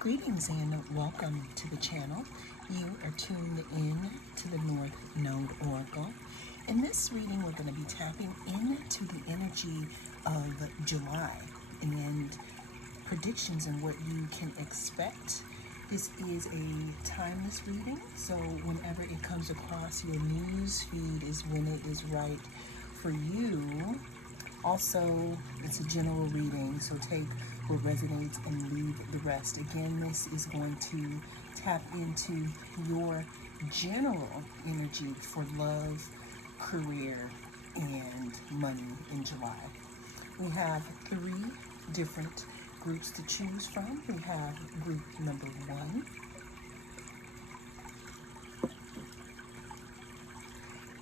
Greetings and welcome to the channel. You are tuned in to the North Node Oracle. In this reading, we're going to be tapping into the energy of July and predictions and what you can expect. This is a timeless reading, so whenever it comes across your news feed is when it is right for you. Also, it's a general reading, so take what resonates and leave the rest. Again, this is going to tap into your general energy for love, career, and money in July. We have 3 different groups to choose from. We have group number 1.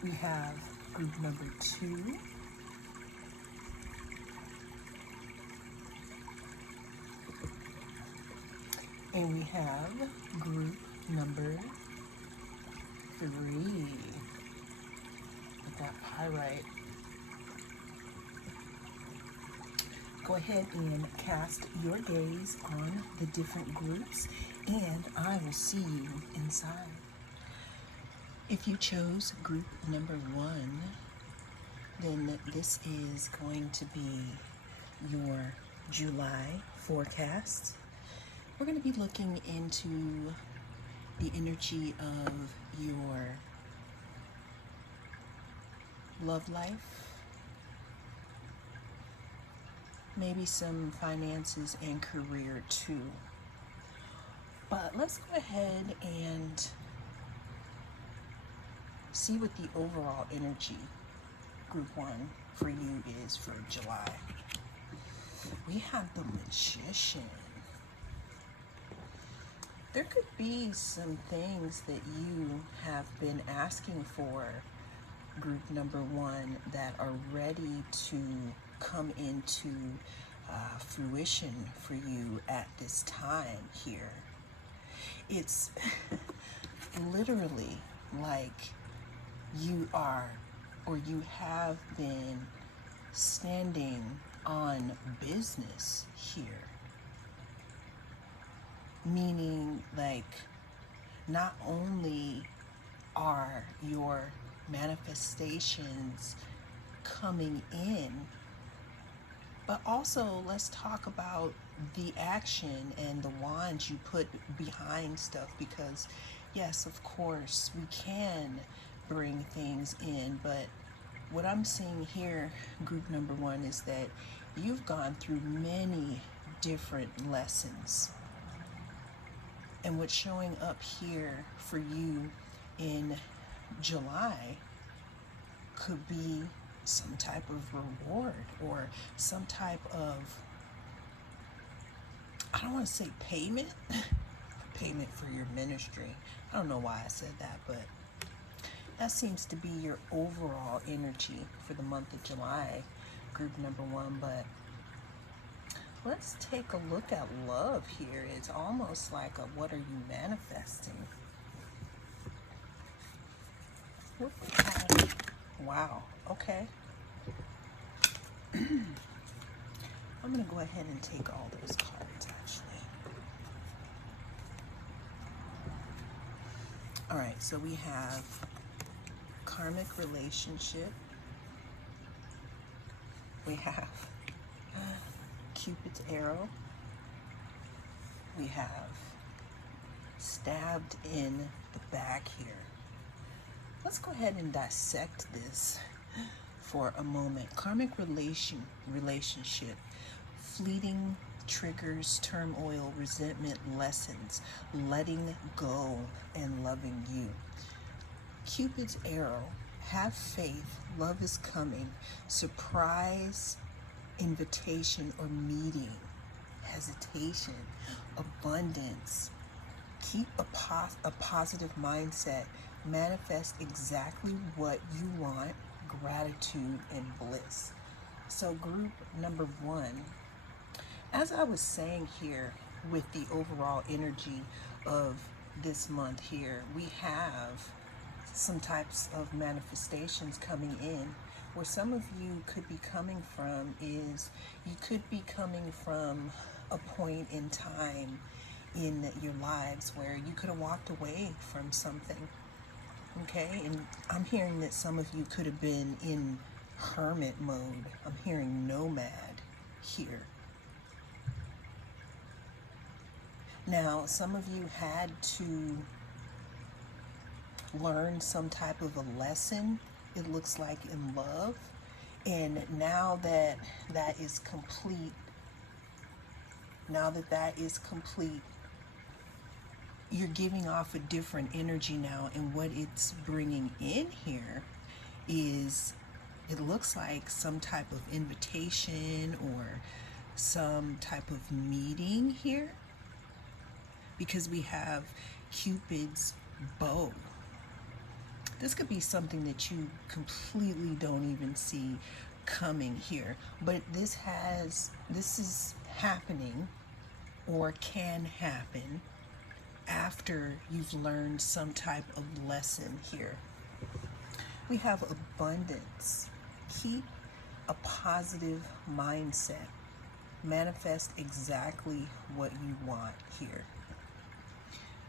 We have group number 2. And we have group number 3 with that pyrite. Go ahead and cast your gaze on the different groups, and I will see you inside. If you chose group number 1, then this is going to be your July forecast. We're going to be looking into the energy of your love life, maybe some finances and career too. But let's go ahead and see what the overall energy, group 1, for you is for July. We have the Magician. There could be some things that you have been asking for, group number 1, that are ready to come into fruition for you at this time here. It's literally like you are, or you have been standing on business here. Meaning, like, not only are your manifestations coming in, but also let's talk about the action and the wands you put behind stuff, because yes, of course, we can bring things in, but what I'm seeing here, group number 1, is that you've gone through many different lessons. And what's showing up here for you in July could be some type of reward or some type of, I don't want to say payment, payment for your ministry. I don't know why I said that, but that seems to be your overall energy for the month of July, group number 1. But let's take a look at love here. It's almost like a what are you manifesting? Wow, okay. I'm going to go ahead and take all those cards, actually. All right, so we have karmic relationship. We have Cupid's arrow. We have stabbed in the back here. Let's go ahead and dissect this for a moment. Karmic relationship, fleeting triggers, turmoil, resentment, lessons, letting go, and loving you. Cupid's arrow, have faith, love is coming, surprise, invitation or meeting, hesitation, abundance. Keep a positive mindset, manifest exactly what you want, gratitude and bliss. So group number 1, as I was saying here with the overall energy of this month here, we have some types of manifestations coming in. Where some of you could be coming from is you could be coming from a point in time in your lives where you could have walked away from something. Okay, and I'm hearing that some of you could have been in hermit mode. I'm hearing nomad here. Now, some of you had to learn some type of a lesson, it looks like, in love. And now that that is complete, you're giving off a different energy now. And what it's bringing in here is, it looks like some type of invitation or some type of meeting here, because we have Cupid's bow. This could be something that you completely don't even see coming here, but this is happening, or can happen, after you've learned some type of lesson here. We have abundance. Keep a positive mindset. Manifest exactly what you want here.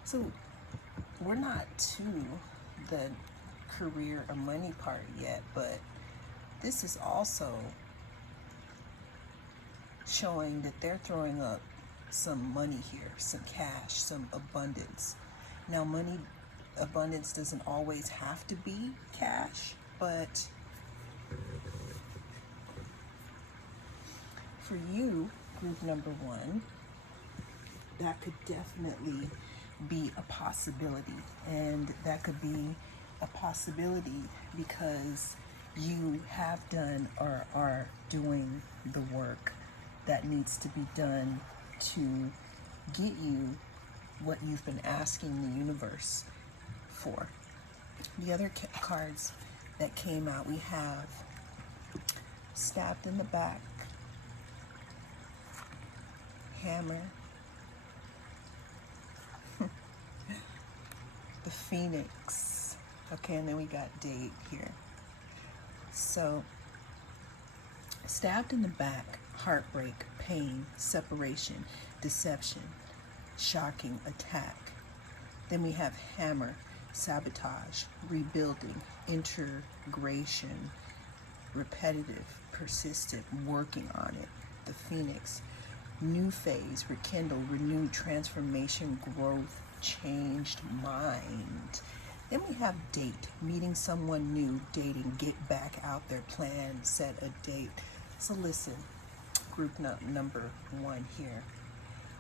So we're not to the career or money part yet, but this is also showing that they're throwing up some money here, some cash, some abundance. Now, money abundance doesn't always have to be cash, but for you, group number one, that could definitely be a possibility. And that could be a possibility because you have done or are doing the work that needs to be done to get you what you've been asking the universe for. The other cards that came out, we have stabbed in the back, hammer, the phoenix. Okay, and then we got date here. So, stabbed in the back, heartbreak, pain, separation, deception, shocking, attack. Then we have hammer, sabotage, rebuilding, integration, repetitive, persistent, working on it. The phoenix, new phase, rekindle, renew, transformation, growth, changed mind. Then we have date, meeting someone new, dating, get back out there, plan, set a date. So listen, group number one here.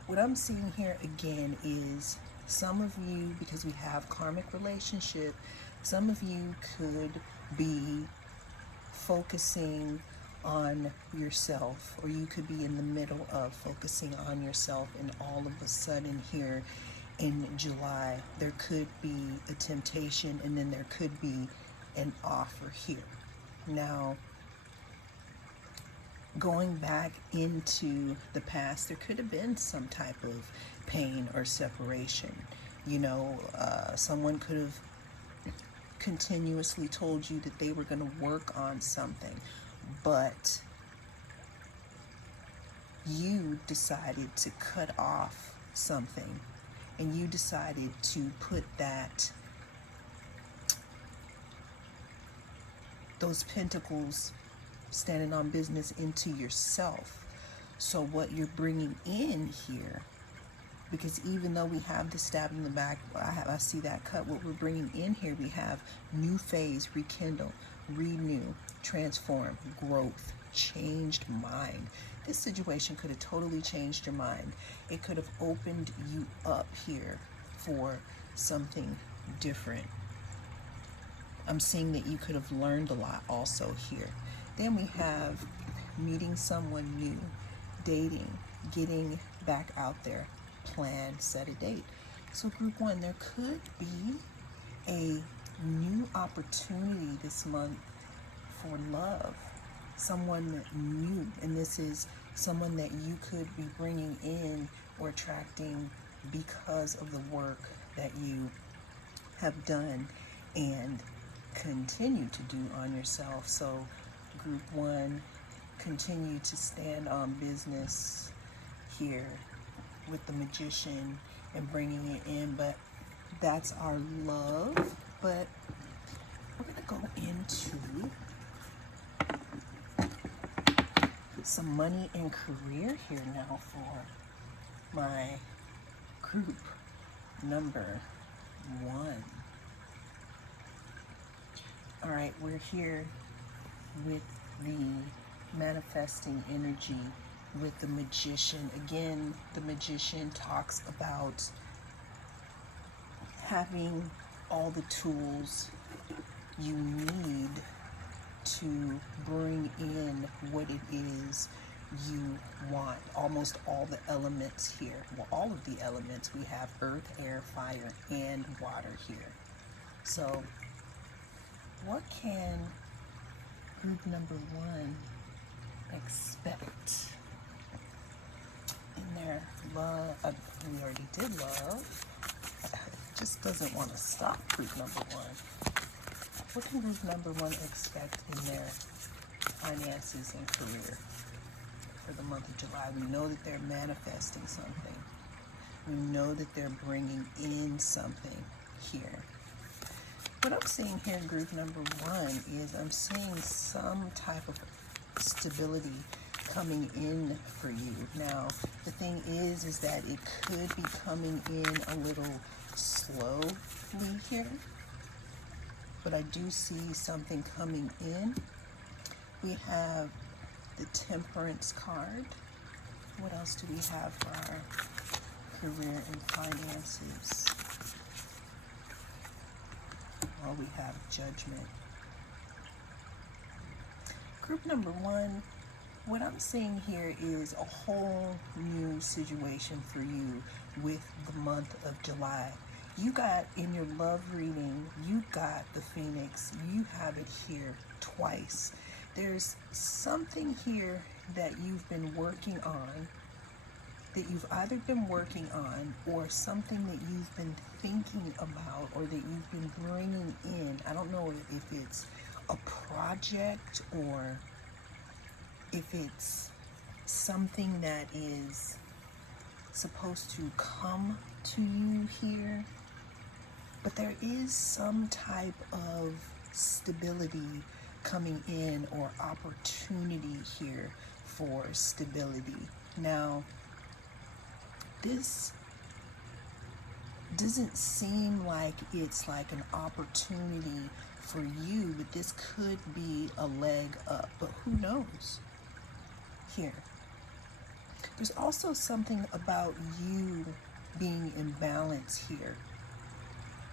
What I'm seeing here again is some of you, because we have karmic relationship, some of you could be focusing on yourself, or you could be in the middle of focusing on yourself, and all of a sudden here in July, there could be a temptation, and then there could be an offer here. Now, going back into the past, there could have been some type of pain or separation. You know, someone could have continuously told you that they were going to work on something, but you decided to cut off something, and you decided to put those pentacles standing on business into yourself. So what you're bringing in here, because even though we have the stab in the back, I see that cut, what we're bringing in here, we have new phase, rekindle, renew, transform, growth, changed mind. This situation could have totally changed your mind. It could have opened you up here for something different. I'm seeing that you could have learned a lot also here. Then we have meeting someone new, dating, getting back out there, plan, set a date. So group one, there could be a new opportunity this month for love. Someone new, and this is someone that you could be bringing in or attracting because of the work that you have done and continue to do on yourself. So group one, continue to stand on business here with the magician and bringing it in, but that's our love. But we're going to go into some money and career here now for my group number 1. All right, we're here with the manifesting energy with the magician. Again, the magician talks about having all the tools you need to bring in what it is you want. Almost all the elements here. Well, all of the elements. We have earth, air, fire, and water here. So what can group number 1 expect in their love? We already did love. It just doesn't want to stop group number 1. What can group number 1 expect in their finances and career for the month of July? We know that they're manifesting something. We know that they're bringing in something here. What I'm seeing here in group number 1 is I'm seeing some type of stability coming in for you. Now, the thing is that it could be coming in a little slowly here, but I do see something coming in. We have the Temperance card. What else do we have for our career and finances? Well, we have Judgment. Group number 1, what I'm seeing here is a whole new situation for you with the month of July. You got in your love reading, you got the Phoenix. You have it here twice. There's something here that you've been working on, that you've either been working on or something that you've been thinking about or that you've been bringing in. I don't know if it's a project or if it's something that is supposed to come to you here, but there is some type of stability coming in or opportunity here for stability. Now, this doesn't seem like it's like an opportunity for you, but this could be a leg up, but who knows here. There's also something about you being in balance here.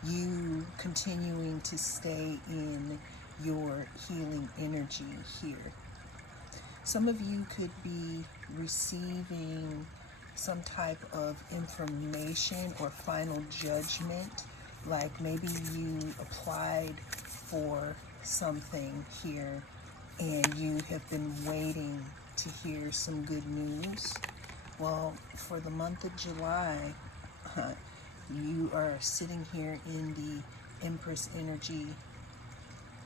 You continuing to stay in your healing energy here. Some of you could be receiving some type of information or final judgment, like maybe you applied for something here and you have been waiting to hear some good news. Well, for the month of July, you are sitting here in the Empress energy.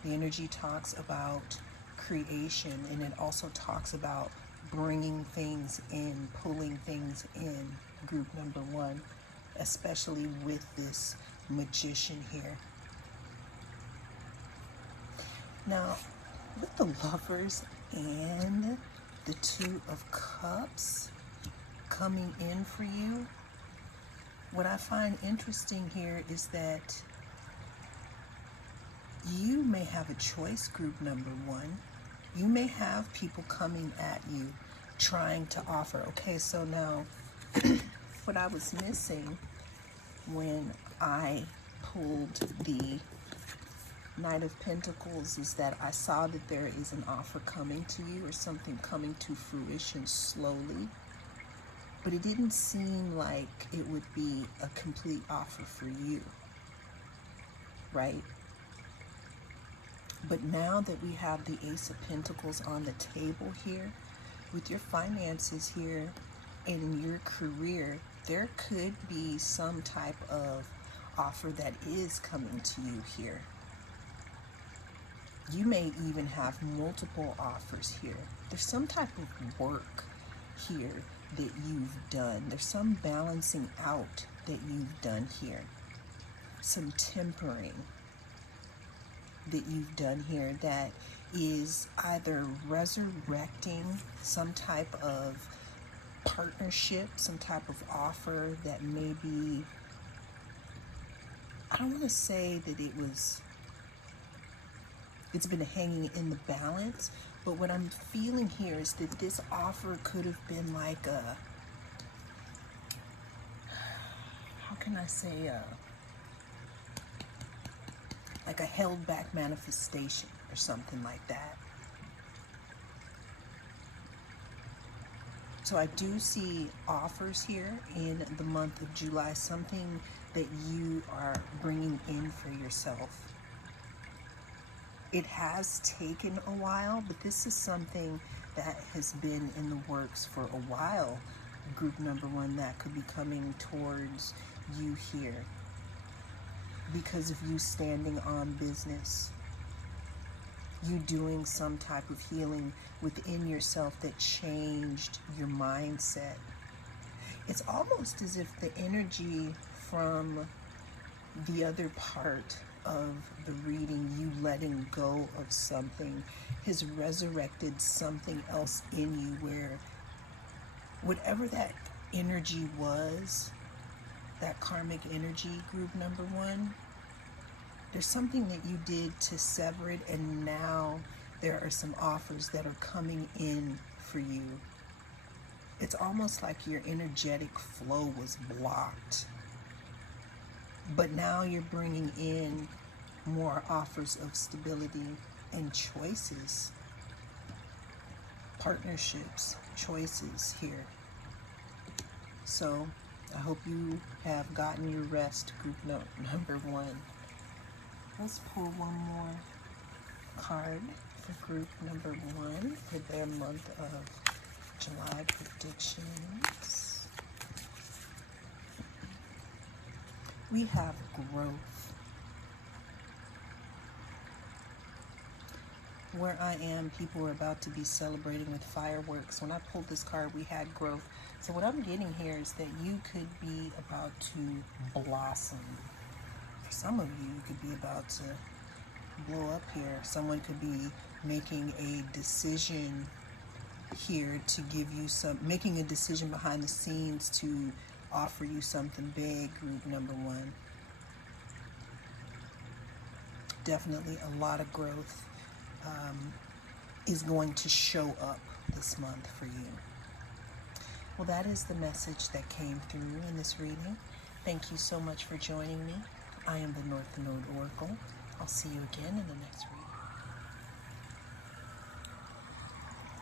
The energy talks about creation, and it also talks about bringing things in, pulling things in, group number 1, especially with this magician here. Now, with the Lovers and the 2 of Cups coming in for you, what I find interesting here is that you may have a choice, group number 1. You may have people coming at you trying to offer. Okay, so now what I was missing when I pulled the Knight of Pentacles is that I saw that there is an offer coming to you or something coming to fruition slowly, but it didn't seem like it would be a complete offer for you, right? But now that we have the Ace of Pentacles on the table here, with your finances here and in your career, there could be some type of offer that is coming to you here. You may even have multiple offers here. There's some type of work here that you've done. There's some balancing out that you've done here. Some tempering that you've done here that is either resurrecting some type of partnership, some type of offer that maybe, I don't want to say that it's been hanging in the balance, but what I'm feeling here is that this offer could have been like how can I say, like a held back manifestation or something like that. So I do see offers here in the month of July, something that you are bringing in for yourself. It has taken a while, but this is something that has been in the works for a while. Group number one, that could be coming towards you here because of you standing on business. You doing some type of healing within yourself that changed your mindset. It's almost as if the energy from the other part of the reading, you letting go of something, has resurrected something else in you, where whatever that energy was, that karmic energy, group number one, there's something that you did to sever it, and now there are some offers that are coming in for you. It's almost like your energetic flow was blocked, but now you're bringing in more offers of stability and choices, partnerships, choices here. So I hope you have gotten your rest, group number one. Let's pull one more card for group number one for their month of July predictions. We have growth. Where I am, people are about to be celebrating with fireworks. When I pulled this card, we had growth. So what I'm getting here is that you could be about to blossom. For some of you, you could be about to blow up here. Someone could be making a decision here to give you making a decision behind the scenes to offer you something big, group number one. Definitely a lot of growth is going to show up this month for you. Well, that is the message that came through in this reading. Thank you so much for joining me. I am the North Node Oracle. I'll see you again in the next reading.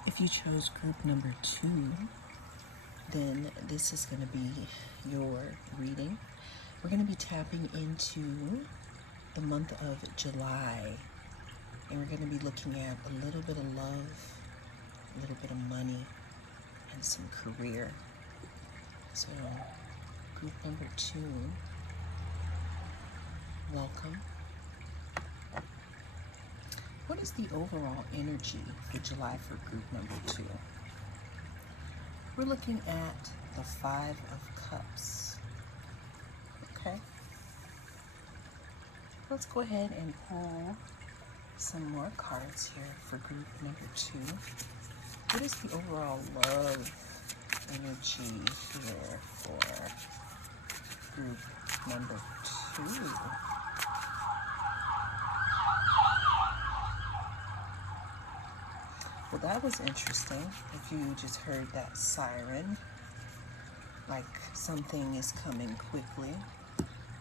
If you chose group number two, then this is going to be your reading. We're going to be tapping into the month of July, and we're going to be looking at a little bit of love, a little bit of money, and some career. So, group number two, welcome. What is the overall energy for July for group number two? We're looking at the Five of Cups. Okay. Let's go ahead and pull some more cards here for group number two. What is the overall love energy here for group number two? Well, that was interesting. If you just heard that siren, like something is coming quickly.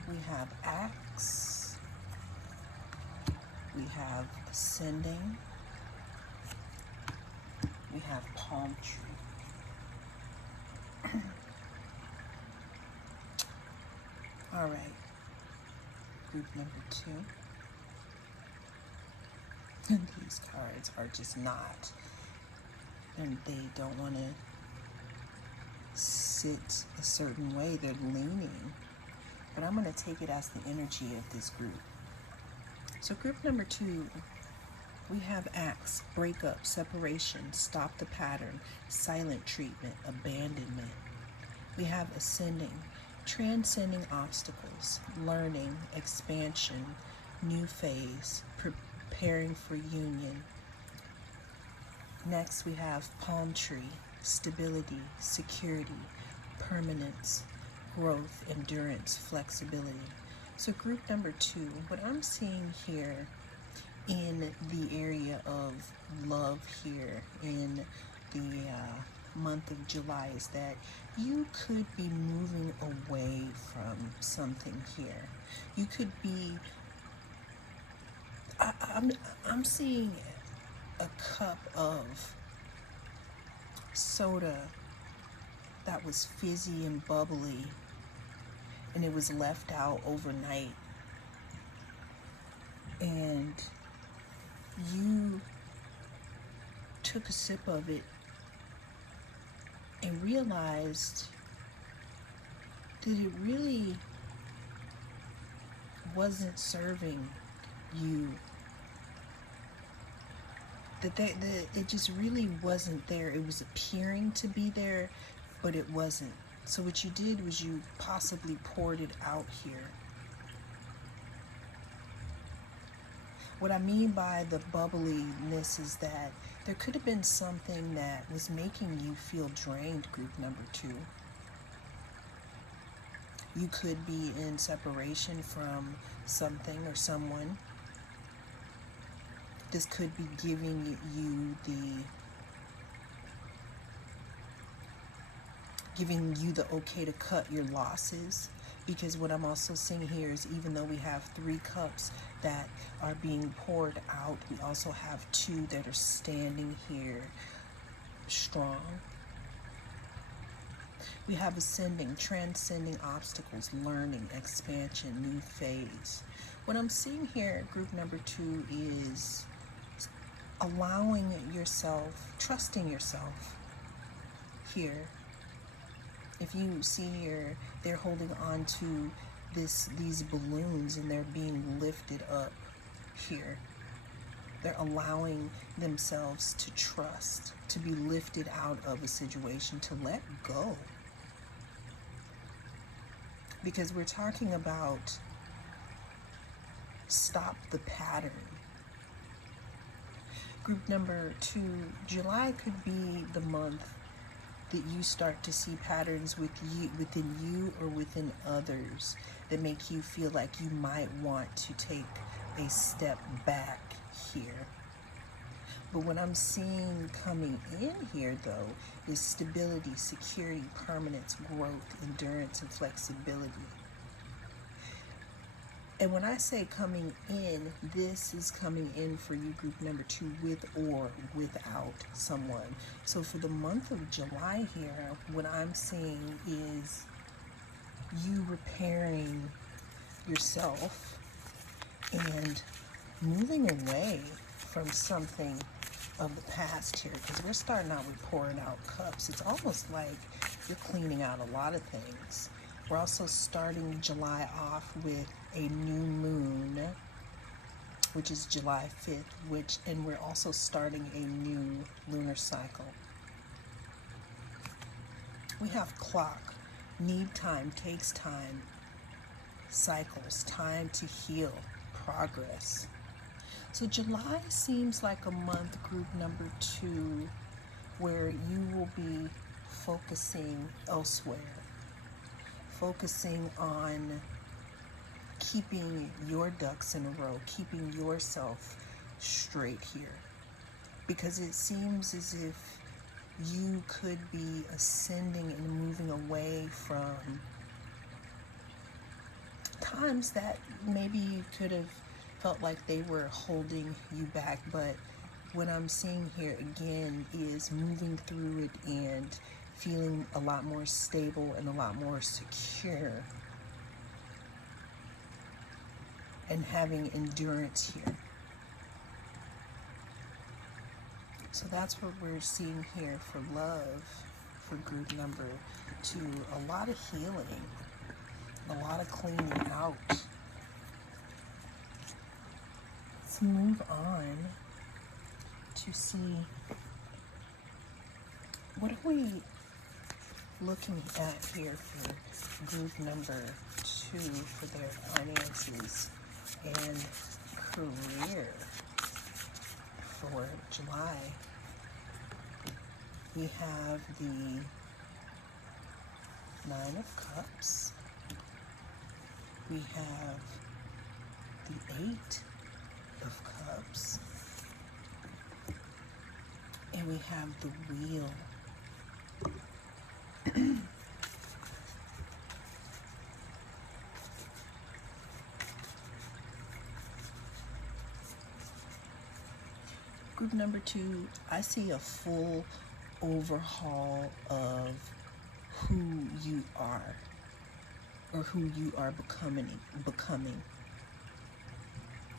We have axe. We have ascending. We have palm tree. All right, group number two. And these cards are just not, and they don't want to sit a certain way. They're leaning, but I'm going to take it as the energy of this group. So group number two, We have acts, breakup, separation, stop the pattern, silent treatment, abandonment. We have ascending, transcending obstacles, learning, expansion, new phase, preparing for union. Next we have palm tree, stability, security, permanence, growth, endurance, flexibility. So group number 2, what I'm seeing here in the area of love here in the month of July is that you could be moving away from something here. You could be, I'm seeing a cup of soda that was fizzy and bubbly, and it was left out overnight, and you took a sip of it and realized that it really wasn't serving you, that it just really wasn't there. It was appearing to be there, but it wasn't. So what you did was you possibly poured it out here. What I mean by the bubbliness is that there could have been something that was making you feel drained, group number 2. You could be in separation from something or someone. This could be giving you the okay to cut your losses. Because what I'm also seeing here is, even though we have 3 cups that are being poured out, we also have 2 that are standing here strong. We have ascending, transcending obstacles, learning, expansion, new phase. What I'm seeing here, group number 2, is allowing yourself, trusting yourself here. If you see here, they're holding on to these balloons and they're being lifted up here. They're allowing themselves to trust, to be lifted out of a situation, to let go. Because we're talking about stop the pattern. Group number 2, July could be the month that you start to see patterns within you or within others that make you feel like you might want to take a step back here. But what I'm seeing coming in here, though, is stability, security, permanence, growth, endurance, and flexibility. And when I say coming in, this is coming in for you, group number 2, with or without someone. So for the month of July here, what I'm seeing is you repairing yourself and moving away from something of the past here, because we're starting out with pouring out cups. It's almost like you're cleaning out a lot of things. We're also starting July off with a new moon, which is July 5th, and we're also starting a new lunar cycle. We have clock, need time, takes time, cycles, time to heal, progress. So July seems like a month, group number 2, where you will be focusing elsewhere, focusing on keeping your ducks in a row, keeping yourself straight here. Because it seems as if you could be ascending and moving away from times that maybe you could have felt like they were holding you back. But what I'm seeing here again is moving through it and feeling a lot more stable and a lot more secure, and having endurance here. So that's what we're seeing here for love, for group number 2. A lot of healing, a lot of cleaning out. Let's move on to see, what are we looking at here for group number 2 for their finances and career for July? We have the 9 of Cups. We have the 8 of Cups. And we have the Wheel. Group number 2, I see a full overhaul of who you are, or who you are becoming.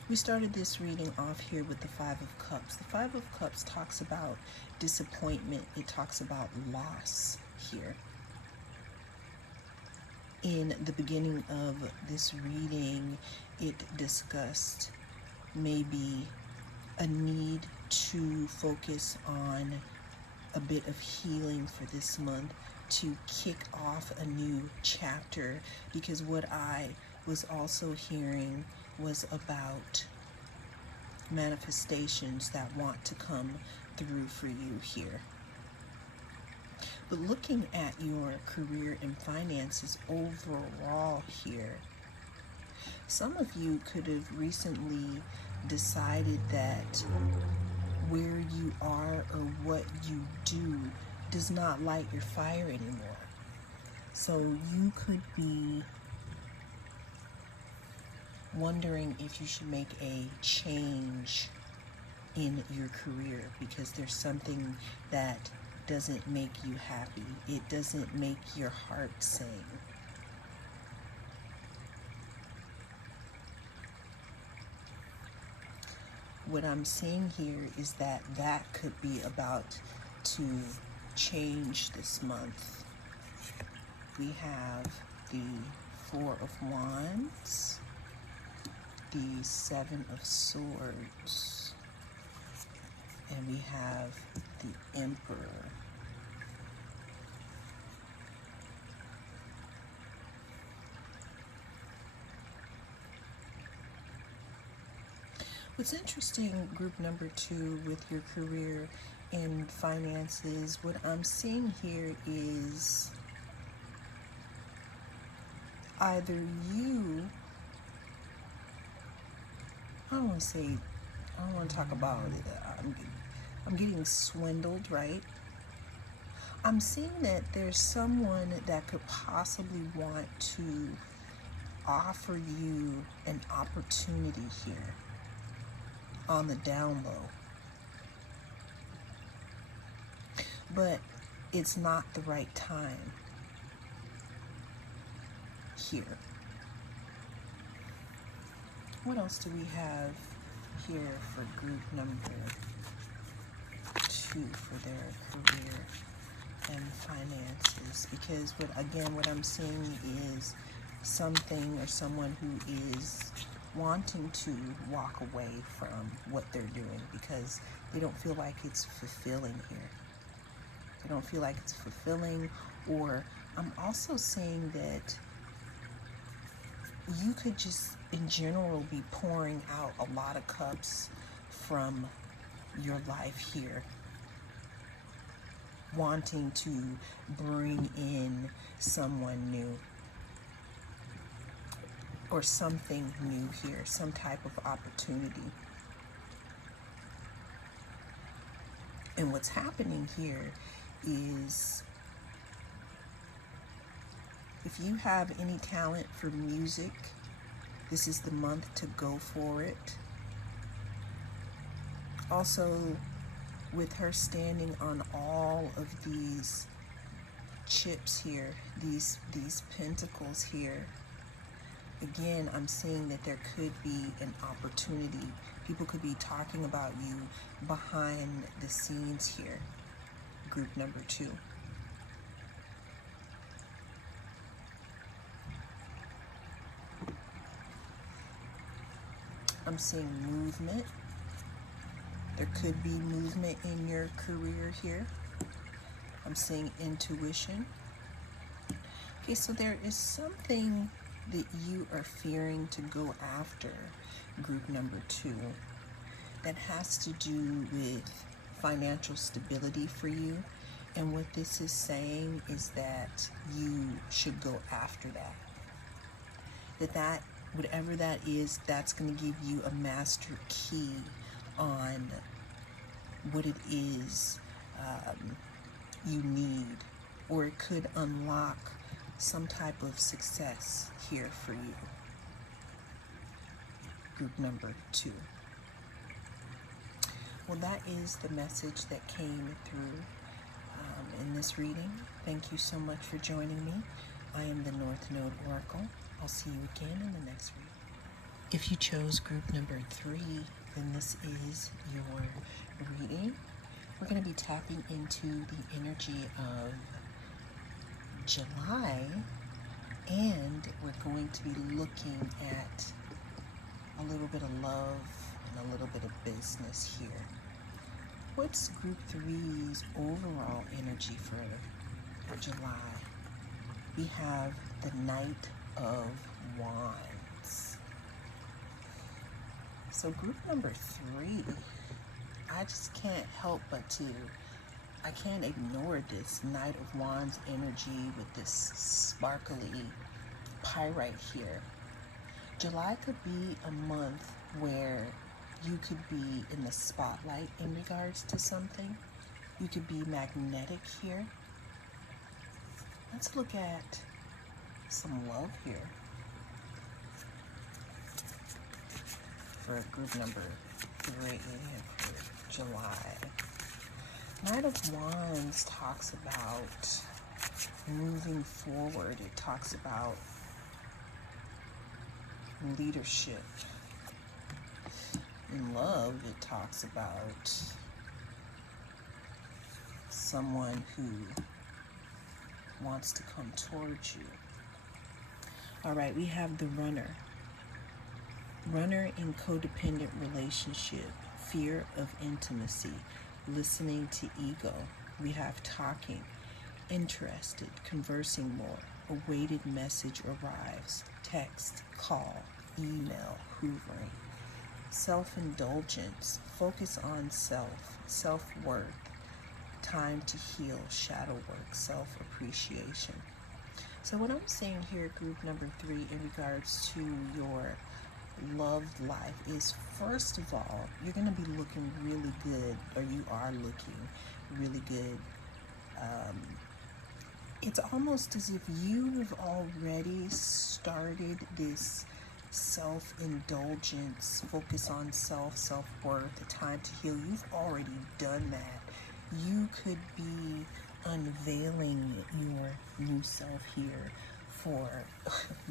We started this reading off here with the 5 of Cups. The 5 of Cups talks about disappointment. It talks about loss here. In the beginning of this reading, it discussed maybe a need to focus on a bit of healing for this month to kick off a new chapter, because what I was also hearing was about manifestations that want to come through for you here. But looking at your career and finances overall here, some of you could have recently decided that where you are or what you do does not light your fire anymore. So you could be wondering if you should make a change in your career because there's something that doesn't make you happy. It doesn't make your heart sing. What I'm seeing here is that that could be about to change this month. We have the 4 of Wands, the 7 of Swords, and we have the Emperor. What's interesting, group number 2, with your career and finances, what I'm seeing here is either you, I don't want to talk about it. I'm getting swindled, right? I'm seeing that there's someone that could possibly want to offer you an opportunity here on the down low. But it's not the right time here. What else do we have here for group number 2 for their career and finances? Because what I'm seeing is something or someone who is wanting to walk away from what they're doing because they don't feel like it's fulfilling here. They don't feel like it's fulfilling, or I'm also saying that you could just in general be pouring out a lot of cups from your life here, wanting to bring in someone new or something new here, some type of opportunity. And what's happening here is, if you have any talent for music, this is the month to go for it. Also, with her standing on all of these chips here, these pentacles here, again, I'm seeing that there could be an opportunity. People could be talking about you behind the scenes here, group number 2. I'm seeing movement. There could be movement in your career here. I'm seeing intuition. Okay, so there is something that you are fearing to go after, group number 2, that has to do with financial stability for you. And what this is saying is that you should go after that. That whatever that is, that's going to give you a master key on what it is you need, or it could unlock some type of success here for you. Group number 2. Well, that is the message that came through in this reading. Thank you so much for joining me. I am the North Node Oracle. I'll see you again in the next reading. If you chose group number 3, then this is your reading. We're going to be tapping into the energy of July, and we're going to be looking at a little bit of love and a little bit of business here. What's group 3's overall energy for July? We have the Knight of Wands. So group number 3, I just can't help but I can't ignore this Knight of Wands energy with this sparkly pyrite here. July could be a month where you could be in the spotlight in regards to something. You could be magnetic here. Let's look at some love here for group number 3 for July. Knight of Wands talks about moving forward. It talks about leadership. In love, it talks about someone who wants to come towards you. All right, we have the Runner. Runner in codependent relationship, fear of intimacy, listening to ego. We have talking, interested, conversing more, awaited message arrives, text, call, email, hoovering. Self-indulgence, focus on self, self-worth, time to heal, shadow work, self-appreciation. So what I'm saying here, group number 3, in regards to your love life is, first of all, you're going to be looking really good, or you are looking really good. It's almost as if you've already started this self-indulgence, focus on self, self-worth, a time to heal. You've already done that. You could be unveiling your new self here for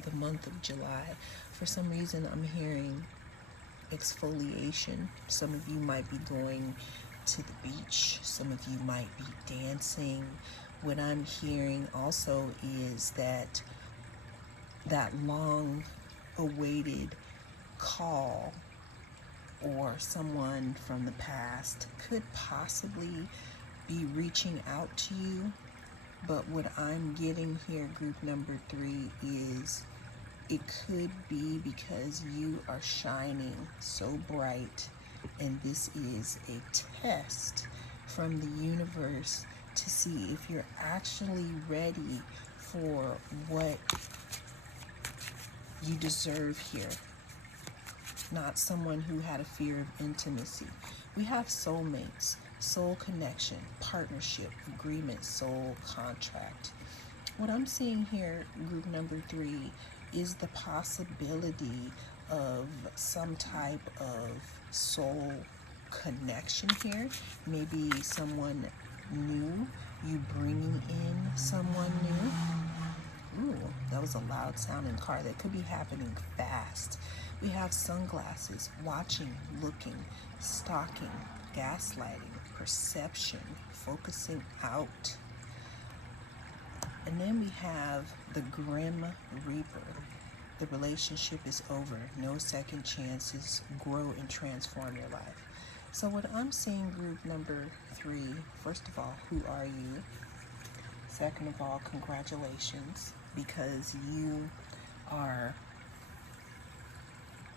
the month of July. For some reason, I'm hearing exfoliation. Some of you might be going to the beach. Some of you might be dancing. What I'm hearing also is that long awaited call or someone from the past could possibly be reaching out to you. But what I'm getting here, group number 3, is it could be because you are shining so bright, and this is a test from the universe to see if you're actually ready for what you deserve here. Not someone who had a fear of intimacy. We have soulmates, soul connection, partnership, agreement, soul contract. What I'm seeing here, group number 3, is the possibility of some type of soul connection here. Maybe someone new, you bringing in someone new. Ooh, that was a loud sounding car. That could be happening fast. We have sunglasses, watching, looking, stalking, gaslighting, perception, focusing out. And then we have the Grim Reaper. The relationship is over. No second chances. Grow and transform your life. So what I'm seeing, group number 3, first of all, who are you? Second of all, congratulations, because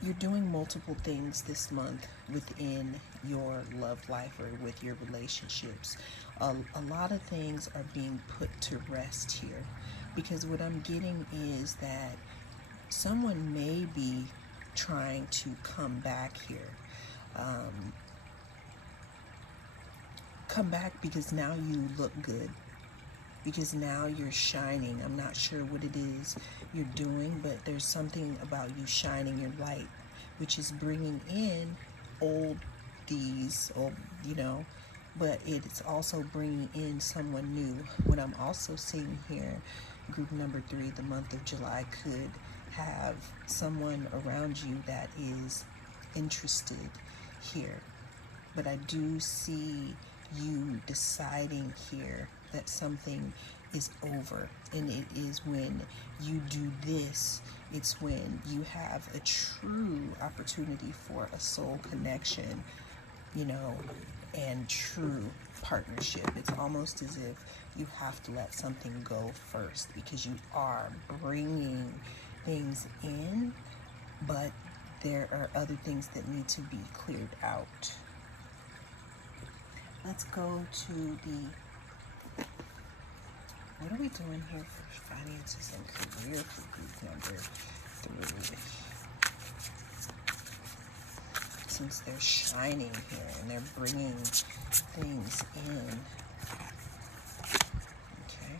you're doing multiple things this month within your love life or with your relationships. A lot of things are being put to rest here, because what I'm getting is that someone may be trying to come back here. Come back because now you look good, because now you're shining. I'm not sure what it is you're doing, but there's something about you shining your light, which is bringing in old, but it's also bringing in someone new. What I'm also seeing here, group number 3, the month of July could have someone around you that is interested here. But I do see you deciding here that something is over, and it is when you do this, it's when you have a true opportunity for a soul connection, and true partnership. It's almost as if you have to let something go first, because you are bringing things in, but there are other things that need to be cleared out. Let's go to what are we doing here for finances and career for group number 3? Since they're shining here and they're bringing things in. Okay.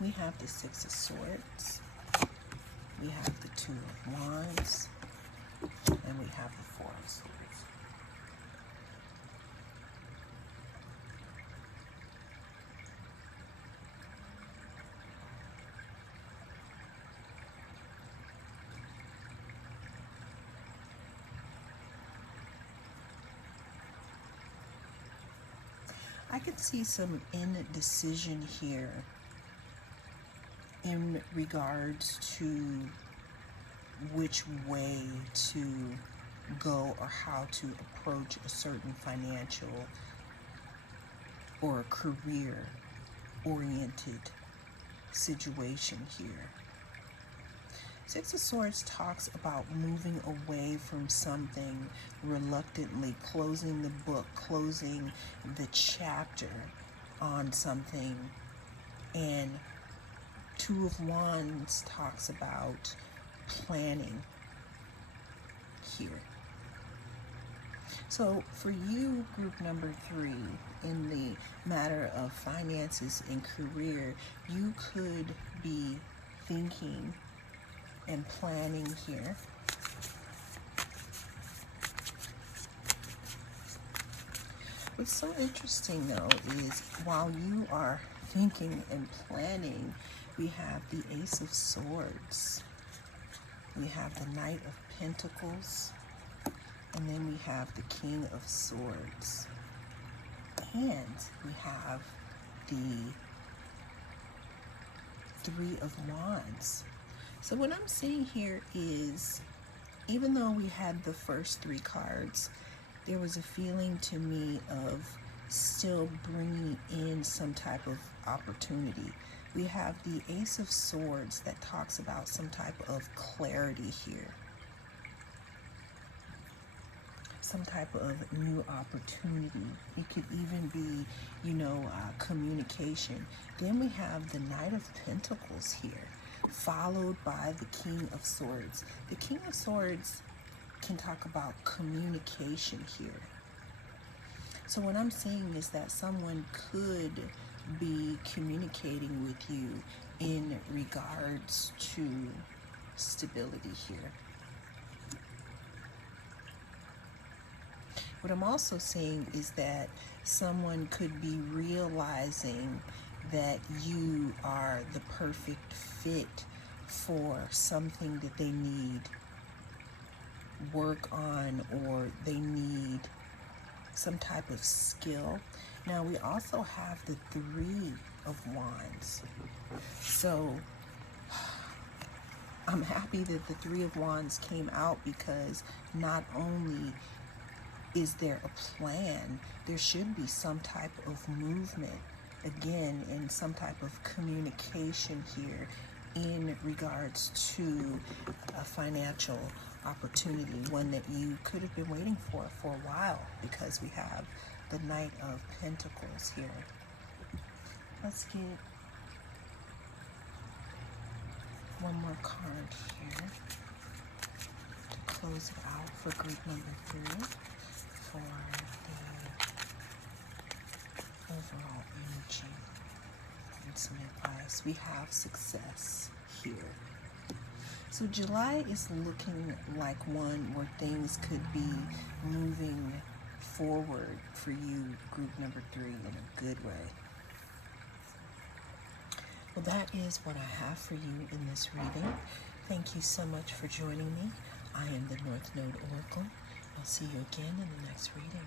We have the 6 of Swords. We have the 2 of Wands. And we have the 4 of Swords. I can see some indecision here in regards to which way to go or how to approach a certain financial or career oriented situation here. 6 of Swords talks about moving away from something reluctantly, closing the book, closing the chapter on something. And 2 of Wands talks about planning here. So for you, group number 3, in the matter of finances and career, you could be thinking and planning here. What's so interesting though is while you are thinking and planning, we have the Ace of Swords, we have the Knight of Pentacles, and then we have the King of Swords, and we have the 3 of Wands. So what I'm seeing here is, even though we had the first 3 cards, there was a feeling to me of still bringing in some type of opportunity. We have the Ace of Swords that talks about some type of clarity here. Some type of new opportunity. It could even be, communication. Then we have the Knight of Pentacles here, followed by the King of Swords. The King of Swords can talk about communication here. So what I'm seeing is that someone could be communicating with you in regards to stability here. What I'm also seeing is that someone could be realizing that you are the perfect fit for something that they need work on, or they need some type of skill. Now we also have the 3 of Wands. So I'm happy that the Three of Wands came out, because not only is there a plan, there should be some type of movement, again, in some type of communication here in regards to a financial opportunity, one that you could have been waiting for a while, because we have the Knight of Pentacles here. Let's get one more card here to close it out for group number 3 for the overall energy and some advice. We have success here. So July is looking like one where things could be moving forward for you, group number 3, in a good way. Well, that is what I have for you in this reading. Thank you so much for joining me. I am the North Node Oracle. I'll see you again in the next reading.